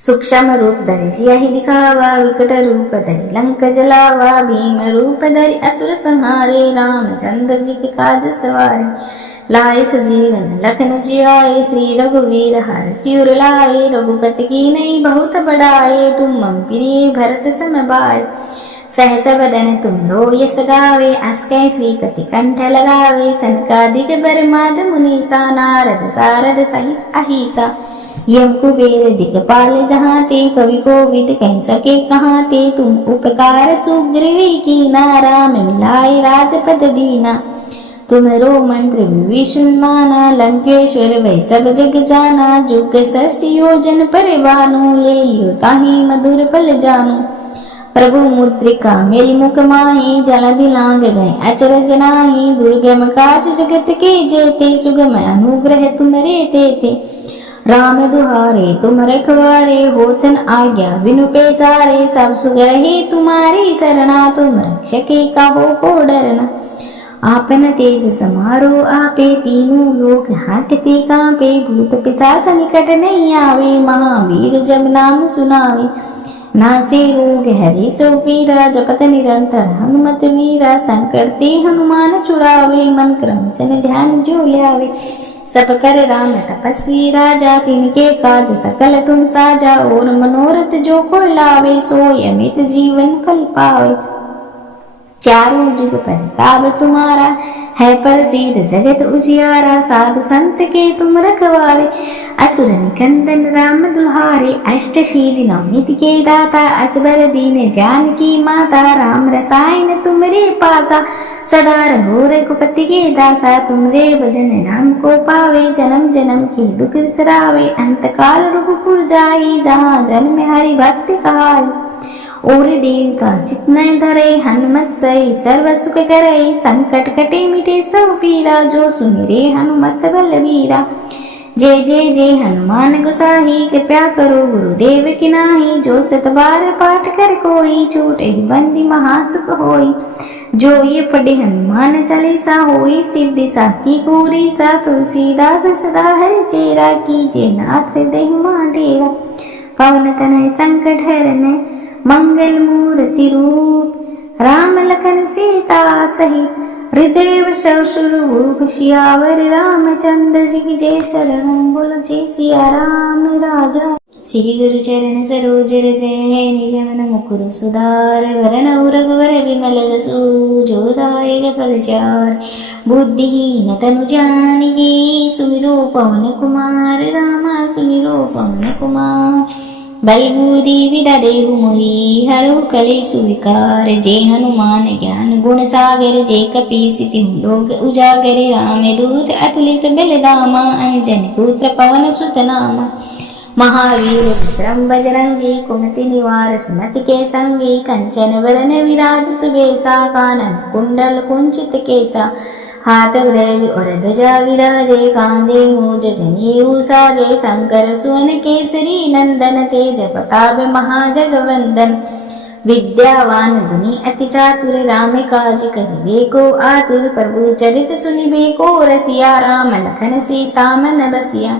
सूक्ष्म रूप धरि सियहि दिखावा, विकट रूप धरि लंक जलावा। भीम रूप धरि असुर संहारे, रामचंद्र जी के काज सवारे। लाए सजीवन लखन जियाए, श्री रघुवीर हर्षि उर लाए। रघुपति की नई बहुत बड़ाए, तुम मम प्रिय भरत सम भाई। सहस बदन तुम रो यस गावे, अस्कै श्रीपति कंठ लगावे। सनकादिक बरमाद मुनीसा, नारद सारद सहित अहिसा। यम कुबेर दिक्पाल जहाँ ते, कवि कोविद कह सके कहाँ ते। तुम उपकार सुग्रीवी कीना, राम मिलाए राजपद दीना। तुमरो मंत्र विभीषण माना, लंकेश्वर वै सब जग जाना। जुग सहस्र योजन परिवानु, ले लियो ताहि मधुर फल जानू। प्रभु मुद्रिका मेरी मुख माही, जलधि लांग गए अचरज नाही। दुर्गम काज जगत के जेते, सुगम अनुग्रह तुमरे तेते। राम दुहारे तुम रखवारे, होतन आज्ञा बिनु पैसारे। सब सुगरहि तुम्हारी सरना, तुम रक्षके काहू को डरना। आपन तेज समारो आपे, तीनों लोक हांकते कांपे। भूत पिशाच निकट नहीं आवे, महावीर जब नाम सुनावे। नासे रोग हरि सो पीरा, जपत निरंतर हनुमत वीरा। संकट ते हनुमान छुड़ावे, मन क्रम जन ध्यान जो ल्यावे। सब कर राम तपस्वी राजा, तिनके काज सकल तुम साजा। और मनोरथ जो को लावे, सोई अमित जीवन फल पावे। चारों जुग परताप तुम्हारा, है प्रसिद्ध जगत उजियारा। साधु संत के तुम रखवारे, असुर निकंदन राम दुल्हारे। अष्ट सिद्धि नौ निधि के दाता, असबर दीन जानकी माता। राम रसायन तुमरे पासा, सदा रहो रघुपति के दासा। तुमरे भजन राम को पावे, जन्म जन्म के दुख बिसरावे। अंत काल रघुपुर जाई, जहाँ जन्म हरि भक्ति कहाई। और देवता चित्त धरे, हनुमत सई सर्व सुख करे। संकट कटे मिटे सब पीरा, जो सुमिरे हनुमत बलवीरा। जय जय जय हनुमान गोसाई, कृपया करो गुरुदेव की नाही। जो सत बार पाठ कर कोई, छूटे बंदी महासुख होई। जो ये पढ़े हनुमान चालीसा, होई सिद्धि साकी पूरी सा। तुलसीदास सदा हरि चेरा, कीजे नाथ हृदय डेरा। पवन तनय संकट हरने, मंगल मूर्ति रूप राम लखन सीता सहित, हृदय वसौ सुरभूप सियावर रामचंद्र जी की जय। शरण बोलो जय सिया राम राजा। श्री गुरु चरण सरोज रज निज मन मुकुर सुधार, वरन रघुवर विमल जसु जो दायक फलचार। बुद्धिहीन तनु जानिके सुमिरो पवन कुमार, रामा सुमिरो पवन कुमार। बलबूरी विदा देहु मोहि, हरहु कलेशु विकार। जय हनुमान ज्ञान गुण सागर, जय कपीस तिहु लोक उजागर। राम दूत अतुलित बल धामा, अंजन पुत्र पवन सुत नामा। महावीर विक्रम बजरंगी, कुमति निवार सुमति के संगी। कंचन वरन विराज सुबेसा, कानन कुंडल कुंचित केसा। हाथ ब्रज और ध्वजा विराजे, कांधे मूज जनेऊ साजे। शंकर सुवन केसरी नंदन, तेज प्रताप महाजगवंदन। विद्यावान गुणी अति चातुर, राम काज करिबे को आतुर। प्रभु चरित सुनिबे को रसिया, राम लखन सीता मन बसिया।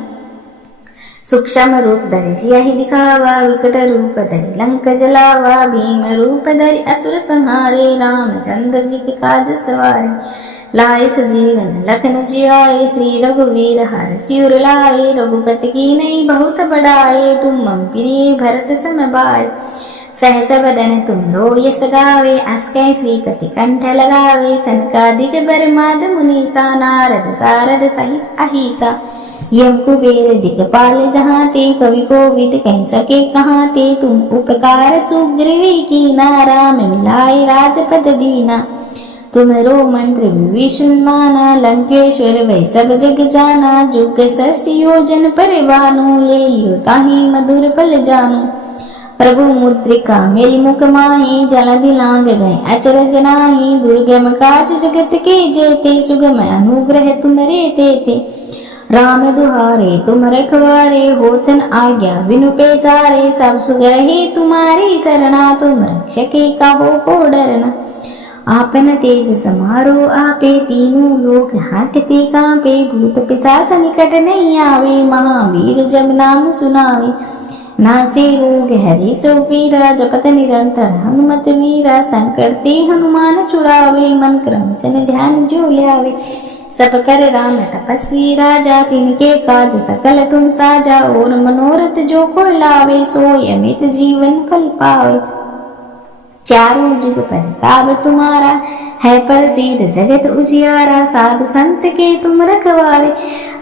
सूक्ष्म रूप धरि सियहि दिखावा, विकट रूप धरि लंक जलावा। भीम रूप धरि असुर संहारे, रामचंद्र जी के काज सवारे। लाए सजीवन लखन जियाए, श्री रघुवीर हर सिर लाए। रघुपति की नई बहुत बड़ाए, तुम मम प्रिय भरत सम भाई। सहस बदन तुम रो यस गावे, अस कै श्रीपति कंठ लगावे। सनकादिक बरमाद मुनीसा, नारद सारद सहित अहिसा। यम कुबेर दिखपाल जहाते, कवि कोविद कह सके कहाते। तुम उपकार सुग्रीवी कीना, राम मिलाए राजपद दीना। तुमरो मंत्र विभीषण माना, लंकेश्वर वै सब जग जाना। जुग सहस्र योजन परिवानु, ले लियो ताहि मधुर फल जानू। प्रभु मुद्रिका मेली मुख माही, जलधि लांग गए अचरज नाही। दुर्गम काज जगत के जेते, सुगम अनुग्रह तुमरे तेते। राम दुहारे तुम रखवारे, होतन आज्ञा बिनु पैसारे। सब सुगरहि तुम्हारी सरना, तुम रक्षके काहू को डरना। आपन तेज समारो आपे, तीनों लोक हांकते कांपे। भूत पिशाच निकट नहीं आवे, महावीर जब नाम सुनावे। नासे रोग हरि सो पीरा, जपत निरंतर हनुमत वीरा। संकट ते हनुमान छुड़ावे, मन क्रम चन ध्यान जो ल्यावे। सब पर राम तपस्वी राजा, तिनके काज सकल तुम साजा। और मनोरथ जो को लावे, सोय अमित जीवन फल पावे। चारों जुग परताप तुम्हारा, है प्रसिद्ध जगत उजियारा। साधु संत के तुम रखवारे,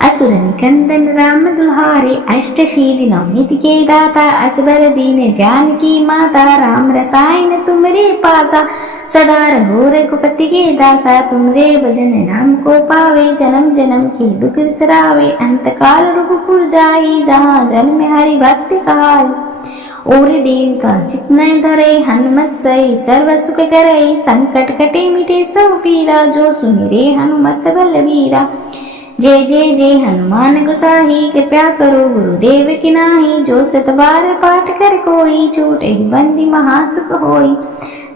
असुर निकंदन राम दुल्हारे। अष्ट सिद्धि नौ निधि के दाता, असबर दीन जानकी माता। राम रसायन तुमरे पासा, सदा रहो रघुपति के दासा। तुमरे भजन राम को पावे, जन्म जन्म के दुख बिसरावे। अंत काल रघुपुर जाई, जहाँ जन्म हरि भक्ति कहाई। और देवता चितन धरे, हनुमत सई सर्व सुख करे। संकट कटे मिटे सब पीरा, जो सुमिरे हनुमत बलवीरा। जय जय जय हनुमान गोसाई, कृपया करो गुरुदेव की नाही। जो सत बार पाठ कर कोई, छूटे बंदी महासुख होई।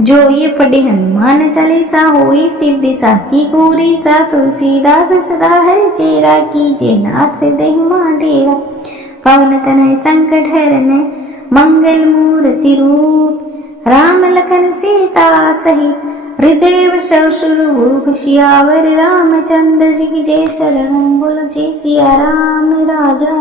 जो ये पढ़े हनुमान चालीसा, होई सिद्धि साकी पूरी सा। तुलसीदास सदा हरि चेरा, कीजे नाथ हृदय डेरा। पवन तनय संकट हरने, मंगल मूर्ति रूप राम लखन सीता सहित। हृदय वसौ सुरभूप सियावर रामचंद्र जी की जय। शरण बोलो जय सिया राम राजा।